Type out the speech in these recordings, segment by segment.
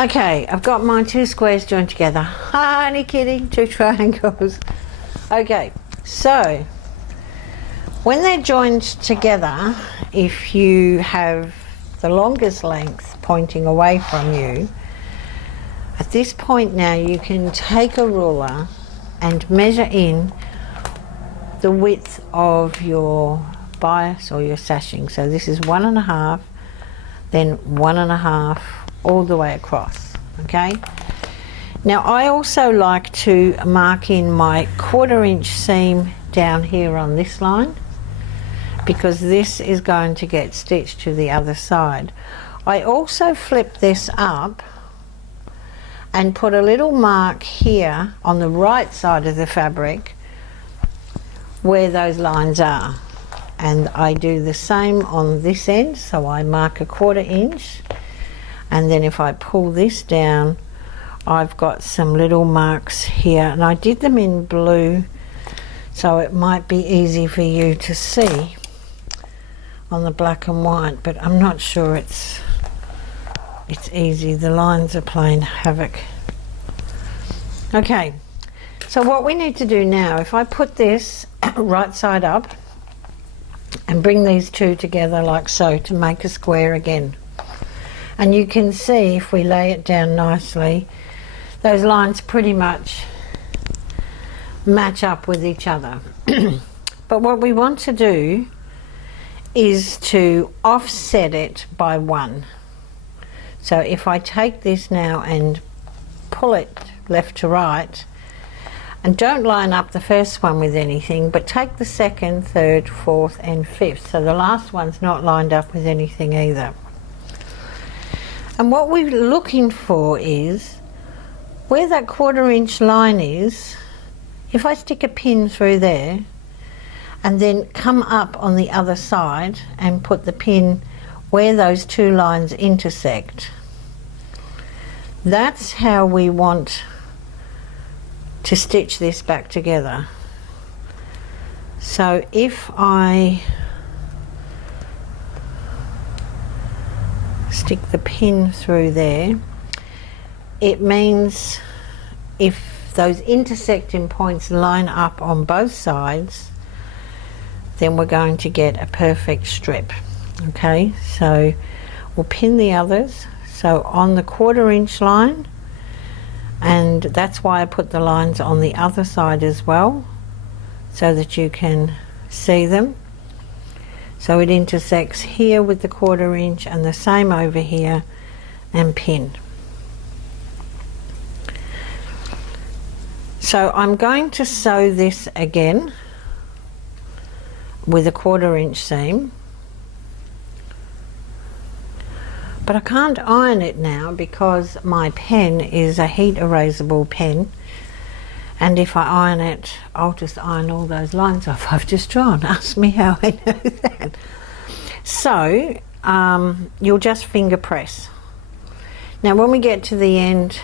Okay, I've got my two squares joined together. Honey kitty, two triangles. Okay, so when they're joined together, if you have the longest length pointing away from you, at this point now you can take a ruler and measure in the width of your bias or your sashing. So this is 1.5, then 1.5, all the way across. Okay, now I also like to mark in my 1/4 inch seam down here on this line, because this is going to get stitched to the other side. I also flip this up and put a little mark here on the right side of the fabric where those lines are, and I do the same on this end. So I mark a 1/4 inch, and then if I pull this down, I've got some little marks here, and I did them in blue so it might be easy for you to see on the black and white, but I'm not sure it's easy. The lines are playing havoc. Okay, so what we need to do now, if I put this right side up and bring these two together like so to make a square again, and you can see if we lay it down nicely, those lines pretty much match up with each other. But what we want to do is to offset it by 1. So if I take this now and pull it left to right, and don't line up the first one with anything, but take the second, third, fourth and fifth, so the last one's not lined up with anything either. And what we're looking for is where that 1/4 inch line is. If I stick a pin through there and then come up on the other side and put the pin where those two lines intersect, that's how we want to stitch this back together. So if I stick the pin through there, it means if those intersecting points line up on both sides, then we're going to get a perfect strip. Okay, so we'll pin the others, so on the 1/4 inch line, and that's why I put the lines on the other side as well, so that you can see them. So it intersects here with the 1/4 inch, and the same over here, and pin. So I'm going to sew this again with a 1/4 inch seam, but I can't iron it now because my pen is a heat erasable pen, and if I iron it, I'll just iron all those lines off I've just drawn. Ask me how I know that. So you'll just finger press. Now when we get to the end,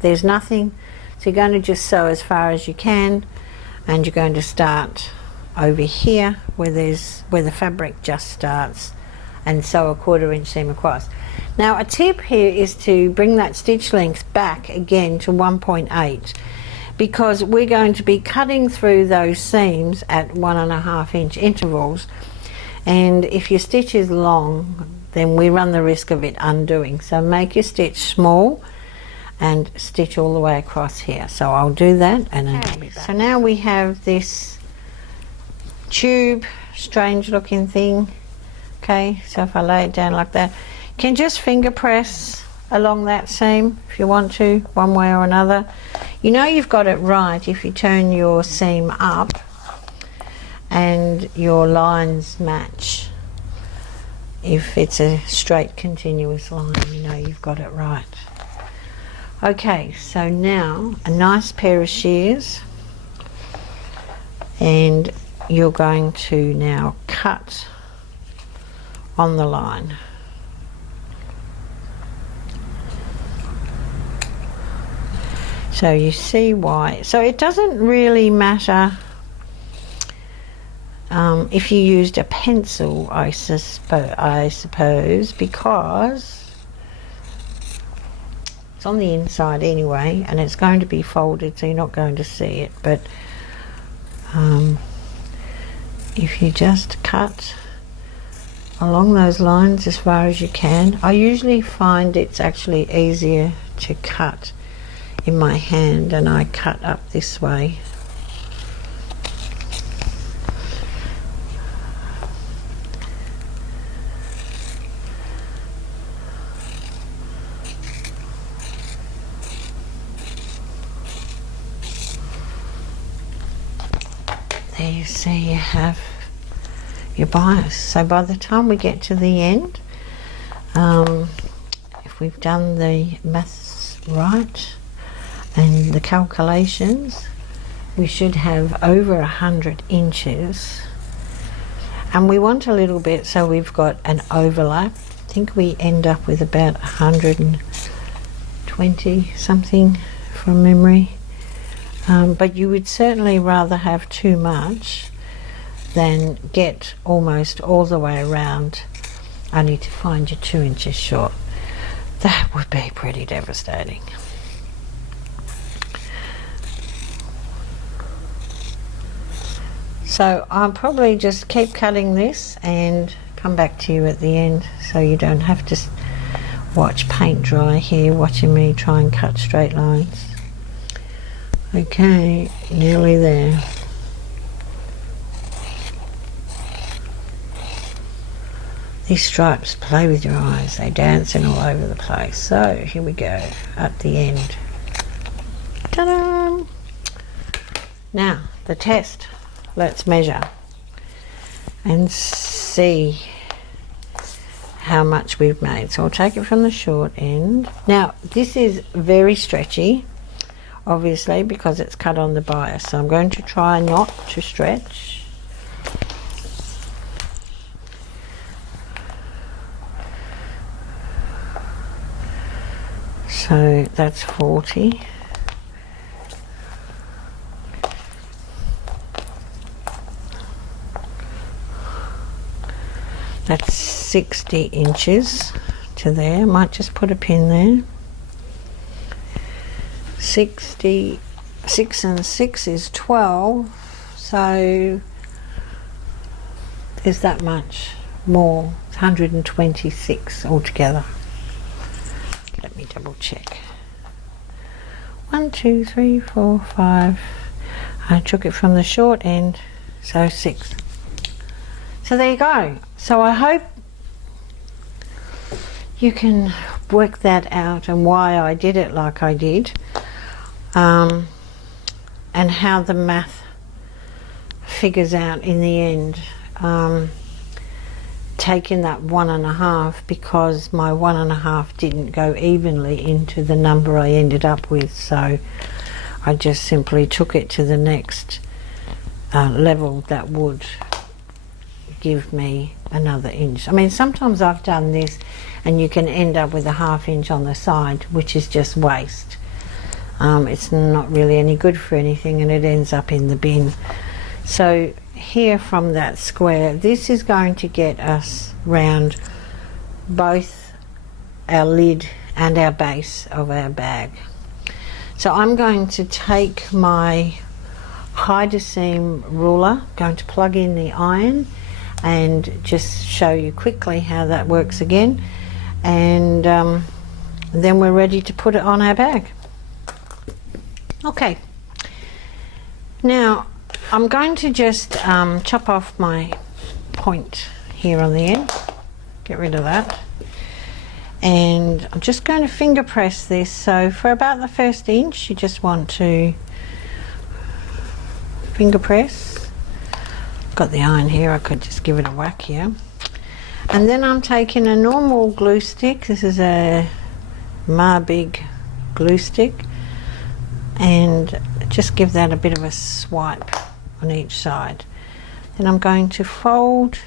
there's nothing, so you're going to just sew as far as you can, and you're going to start over here where the fabric just starts, and sew a 1/4 inch seam across. Now a tip here is to bring that stitch length back again to 1.8, because we're going to be cutting through those seams at 1.5 inch intervals, and if your stitch is long, then we run the risk of it undoing. So make your stitch small and stitch all the way across here. So I'll do that, and then I'll be back. So now we have this tube, strange looking thing. Okay, so if I lay it down like that, you can just finger press along that seam if you want to, one way or another. You know you've got it right if you turn your seam up and your lines match. If it's a straight continuous line, you know you've got it right. Okay, so now a nice pair of shears, and you're going to now cut on the line. So you see why. So it doesn't really matter if you used a pencil, I suppose, because It's on the inside anyway, and it's going to be folded, so you're not going to see it. But if you just cut along those lines as far as you can. I usually find it's actually easier to cut in my hand, and I cut up this way. There you see, you have your bias. So by the time we get to the end, if we've done the maths right and the calculations, we should have over 100 inches, and we want a little bit so we've got an overlap. I think we end up with about 120 something from memory, but you would certainly rather have too much than get almost all the way around only to find you 2 inches short. That would be pretty devastating. So I'll probably just keep cutting this and come back to you at the end, so you don't have to watch paint dry here, watching me try and cut straight lines. Okay, nearly there. These stripes play with your eyes, they dancing all over the place. So here we go at the end. Ta-da! Now the test. Let's measure and see how much we've made. So I'll take it from the short end. Now this is very stretchy, obviously, because it's cut on the bias. So I'm going to try not to stretch. So that's 40. That's 60 inches to there. Might just put a pin there. 60, 6 and 6 is 12. So there's that much more. It's 126 altogether. Let me double check. 1, 2, 3, 4, 5. I took it from the short end, so 6. So there you go. So I hope you can work that out and why I did it like I did, and how the math figures out in the end. Taking that 1.5 because my 1.5 didn't go evenly into the number I ended up with, so I just simply took it to the next level that would give me another inch. I mean, sometimes I've done this and you can end up with a 1/2 inch on the side, which is just waste. It's not really any good for anything, and it ends up in the bin. So here from that square, this is going to get us round both our lid and our base of our bag. So I'm going to take my Hydroseam ruler, going to plug in the iron and just show you quickly how that works again, and then we're ready to put it on our bag. Okay, now I'm going to just chop off my point here on the end, get rid of that, and I'm just going to finger press this. So for about the first inch you just want to finger press. Got the iron here, I could just give it a whack here. And then I'm taking a normal glue stick. This is a Marbig glue stick, and just give that a bit of a swipe on each side. Then I'm going to fold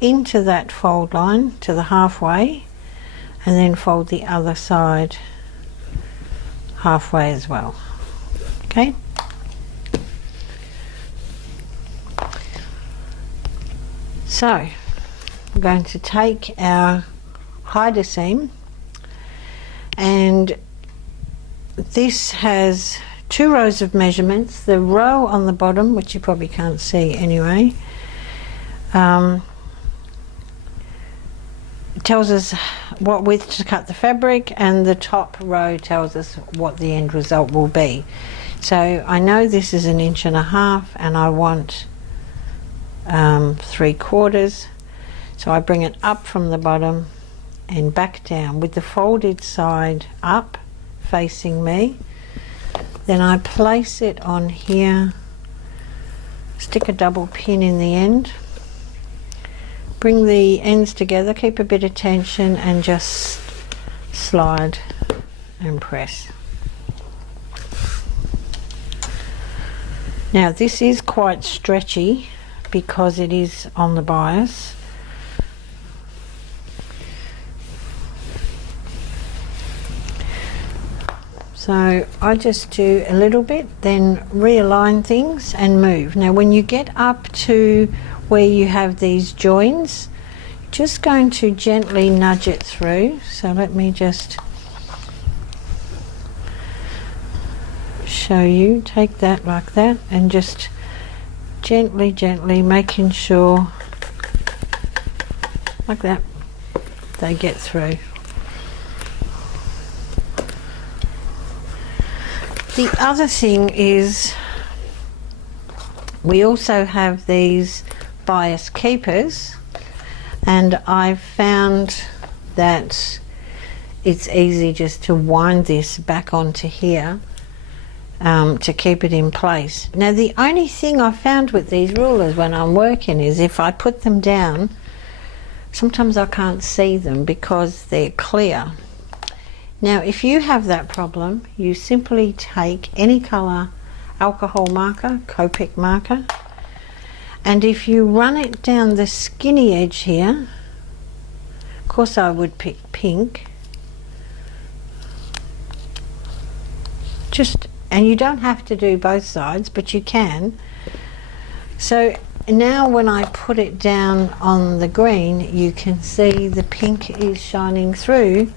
into that fold line to the halfway, and then fold the other side halfway as well. Okay. So I'm going to take our Hydroseam And this has 2 rows of measurements. The row on the bottom, which you probably can't see anyway, tells us what width to cut the fabric, and the top row tells us what the end result will be. So I know this is 1.5 inches and I want 3/4, so I bring it up from the bottom and back down with the folded side up facing me. Then I place it on here, stick a double pin in the end, bring the ends together, keep a bit of tension, and just slide and press. Now this is quite stretchy because it is on the bias. So I just do a little bit, then realign things and move. Now when you get up to where you have these joins, just going to gently nudge it through. So let me just show you. Take that like that and just gently making sure, like that, they get through. The other thing is we also have these bias keepers, and I've found that it's easy just to wind this back onto here to keep it in place. Now the only thing I've found with these rulers when I'm working is if I put them down, sometimes I can't see them because they're clear. Now if you have that problem, you simply take any colour alcohol marker, Copic marker, and if you run it down the skinny edge here, of course I would pick pink, and you don't have to do both sides, but you can. So now when I put it down on the green, you can see the pink is shining through.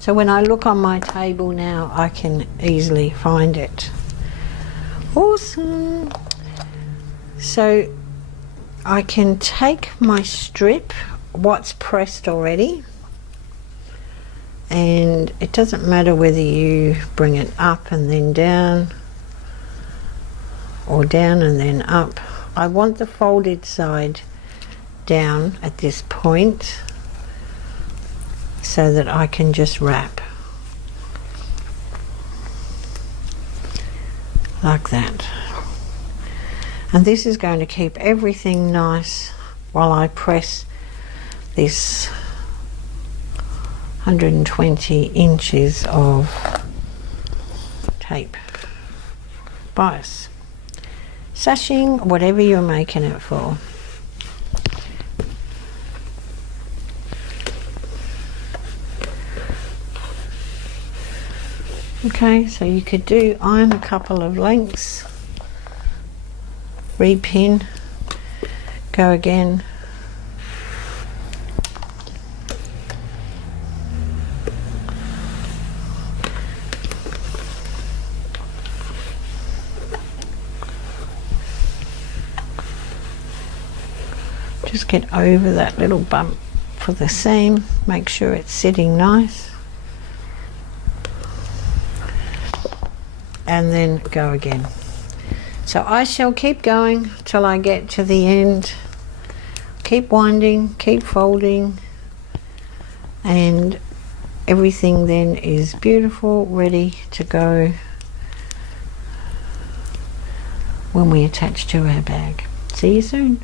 So when I look on my table now, I can easily find it. Awesome. So I can take my strip, what's pressed already, and it doesn't matter whether you bring it up and then down, or down and then up. I want the folded side down at this point so that I can just wrap like that. And this is going to keep everything nice while I press this 120 inches of tape bias, sashing, whatever you're making it for. Okay, so you could iron a couple of lengths, repin, go again, just get over that little bump for the seam, make sure it's sitting nice, and then go again. So I shall keep going till I get to the end, keep winding, keep folding, and everything then is beautiful, ready to go when we attach to our bag. See you soon.